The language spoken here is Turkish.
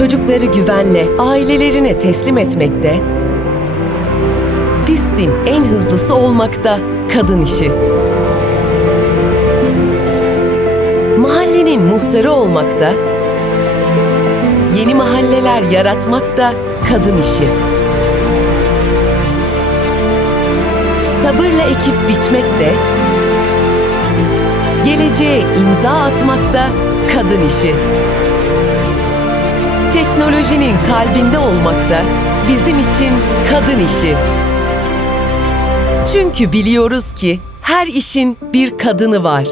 çocukları güvenle ailelerine teslim etmekte, pistin en hızlısı olmakta kadın işi. Mahallenin muhtarı olmakta, yeni mahalleler yaratmakta kadın işi. Sabırla ekip biçmek de, geleceğe imza atmak da kadın işi. Teknolojinin kalbinde olmak da bizim için kadın işi. Çünkü biliyoruz ki her işin bir kadını var.